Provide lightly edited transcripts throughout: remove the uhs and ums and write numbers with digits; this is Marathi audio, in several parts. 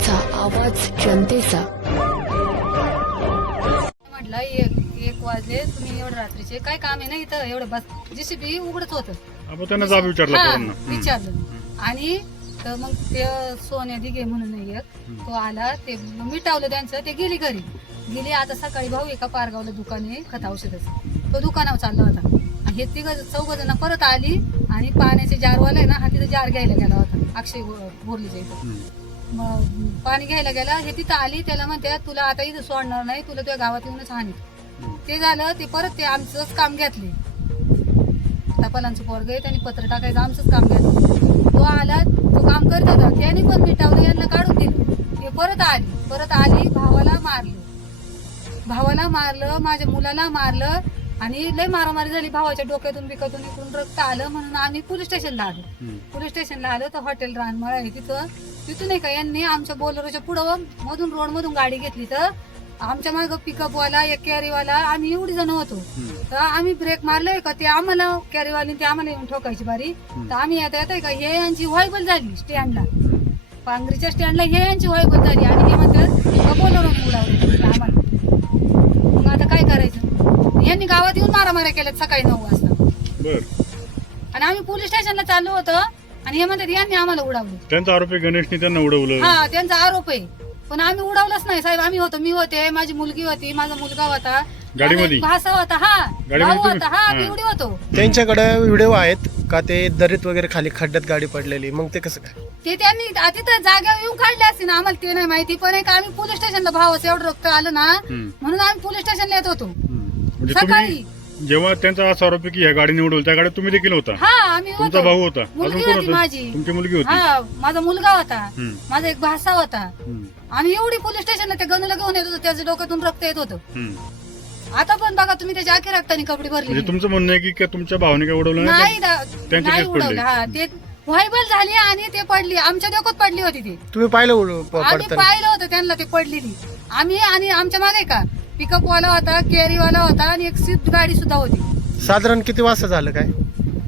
माझा आवाज जनतेचा. म्हटलं एक वाजले, तुम्ही एवढं रात्रीचे काय काम आहे ना इथं एवढं बस जीसीबी उघडत होतं. आपण त्यांना जाब विचारला हा, पोरांना. विचारलं आणि तर मग ते सोन्या दिघे म्हणून एक तो आला, ते मिटावलं त्यांचं, ते गेली घरी गेली. आता सकाळी भाऊ एका पारगावला दुकान आहे खत औषधाचं, तो दुकानावर चालला होता. आणि हे चौघ जण परत आली आणि पाण्याचे जारवाला आहे ना, हा तिथं जार घ्यायला गेला होता अक्षय बोरलीच्या इथं. मग पाणी घ्यायला गेला, हे तिथं आली, त्याला म्हणते तुला आता इथं सोडणार नाही, तुला तुझ्या गावात येऊनच हानीत. ते झालं, ते परत ते आमचंच काम घेतले. टपालांचं पोरग आहे, त्यांनी पत्र टाकायचं आमचंच काम घेतलं. तो आला, तो काम करत होता, त्याने पण मिटावलं, यांना काढून दिलं. ते परत आली भावाला मारलं, माझ्या मुलाला मारलं आणि लय मारामारी झाली. भावाच्या डोक्यातून बिकातून इकडून रक्त आलं म्हणून आम्ही पोलीस स्टेशनला आलो. तर हॉटेल रानमाळ आहे तिथून नाही का यांनी आमच्या बोलेरोच्या पुढं मधून रोड मधून गाडी घेतली. तर आमच्या मागं पिकअपवाला एक कॅरीवाला, आम्ही एवढी जण होतो. तर आम्ही ब्रेक मारलोय का ते आम्हाला कॅरीवाली ते आम्हाला येऊन ठोकायची बारी. तर आम्ही येता का हे यांची व्हायबल झाली स्टँडला, पांगरीच्या स्टँडला हे यांची व्हायबल झाली आणि हे म्हणतात बोलेरो उडावले आम्हाला. मग आता काय करायचं, यांनी गावात येऊन मारामाऱ्या केल्यात सकाळी 9 वाजता. बर. आणि आम्ही पोलीस स्टेशनला चाललो होतो आणि हे म्हणतात यांनी आम्हाला उडवलं. त्यांचा आरोपी गणेशने त्यांना उडवलं. हा, त्यांचा आरोप आहे, पण आम्ही उडवलंच नाही साहेब. आम्ही होतो, मी होते, माझी मुलगी होती, माझा मुलगा होता, गाडीमध्ये भासा होता, भाऊ होता, आम्ही एवढी होतो. त्यांच्याकडे व्हिडिओ आहेत का ते दरीत वगैरे खाली खड्ड्यात गाडी पडलेली, मग ते कसं काय? ते त्यांनी तिथं जाग्यावर येऊन काढले असते ना, आम्हाला ते नाही माहिती. पण एक आम्ही पोलीस स्टेशनला भावाचं एवढं रक्त आलं ना म्हणून आम्ही पोलीस स्टेशनला येत होतो म्हणजे सकाळी. तुम्ही जेव्हा त्यांचा असा आरोप आहे की ह्या गाडीने उडवलं, त्या गाडीत तुम्ही देखील होता? हा, आम्ही तुमचा होतो. भाऊ होता, अजून मुलगी कोण होती होतं? माझी, तुमची मुलगी होती. हा, माझा मुलगा होता, हम्म. माझा एक भासा होता. हम्म. आम्ही एवढी पोलीस स्टेशनला त्या गणूला घेऊन येत होतो, त्याच्या डोक्यातून रक्त येत होतं. हम्म. आता पण बघा तुम्ही, त्याच्या आखी रक्ताने कपडे भरले. म्हणजे तुमचं म्हणणं आहे की तुमच्या भावाने काय उडवलं नाही त्यांचे नाही केस उडवलं. पडले. हा, ते व्हायबल झाली आणि ते पडली, आमच्या डोक्यात पडली होती ती. तुम्ही पाहिलं आम्ही पडताना? पाहिलं होतं त्यांना ते पडलेली. आम्ही आणि आमच्या मागे का पिकअप वाला होता, कॅरीवाला होता आणि एक स्विफ्ट गाडी सुद्धा होती. साधारण किती वाजता झालं काय?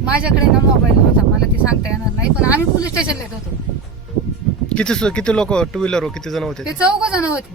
माझ्याकडे ना मोबाईल होता, मला ते सांगता येणार नाही, पण आम्ही पोलीस स्टेशनला येत होतो. किती लोक टू व्हीलर किती जण होते? ते 4 जण होते.